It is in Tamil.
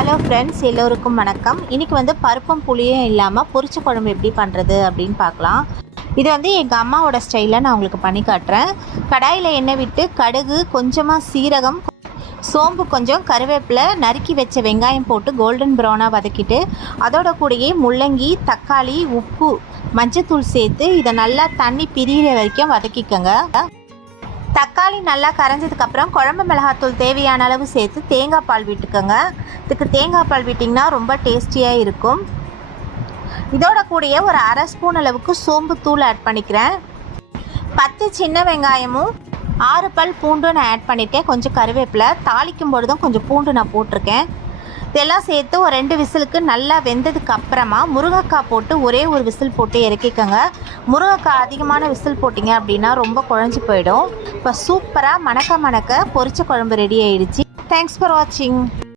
ஹலோ ஃப்ரெண்ட்ஸ், எல்லோருக்கும் வணக்கம். இன்றைக்கி பருப்பும் புளியும் இல்லாமல் பொரிச்ச குழம்பு எப்படி பண்ணுறது அப்படின்னு பார்க்கலாம். இது எங்கள் அம்மாவோட ஸ்டைலில் நான் உங்களுக்கு பண்ணி காட்டுறேன். கடாயில் எண்ணெய் விட்டு கடுகு, கொஞ்சமாக சீரகம், சோம்பு, கொஞ்சம் கருவேப்பிலை, நறுக்கி வச்ச வெங்காயம் போட்டு கோல்டன் ப்ரௌனாக வதக்கிட்டு அதோட கூடயே முள்ளங்கி, தக்காளி, உப்பு, மஞ்சத்தூள் சேர்த்து இதை நல்லா தண்ணி பிரிகிற வரைக்கும் வதக்கிக்கோங்க. தக்காளி நல்லா கரைஞ்சதுக்கப்புறம் குழம்பு மிளகாத்தூள் தேவையான அளவு சேர்த்து தேங்காய் பால் விட்டுக்கோங்க. இதுக்கு தேங்காய் பால் விட்டிங்கன்னா ரொம்ப டேஸ்டியாக இருக்கும். இதோட கூடயே ஒரு அரை ஸ்பூன் அளவுக்கு சோம்பு தூள் ஆட் பண்ணிக்கிறேன். 10 சின்ன வெங்காயமும் 6 பல் பூண்டும் நான் ஆட் பண்ணியிருக்கேன். கொஞ்சம் கருவேப்பிலை, தாளிக்கும் பொழுதும் கொஞ்சம் பூண்டு நான் போட்டிருக்கேன். இதெல்லாம் சேர்த்து ஒரு 2 விசிலுக்கு நல்லா வெந்ததுக்கு அப்புறமா முருங்கைக்காய் போட்டு ஒரே ஒரு விசில் போட்டு இறக்கிக்கோங்க. முருங்கைக்காய் அதிகமான விசில் போட்டிங்க அப்படின்னா ரொம்ப குழஞ்சி போயிடும். இப்போ சூப்பராக மணக்க பொரிச்ச குழம்பு ரெடி ஆயிடுச்சு. தேங்க்ஸ் ஃபார் வாட்சிங்.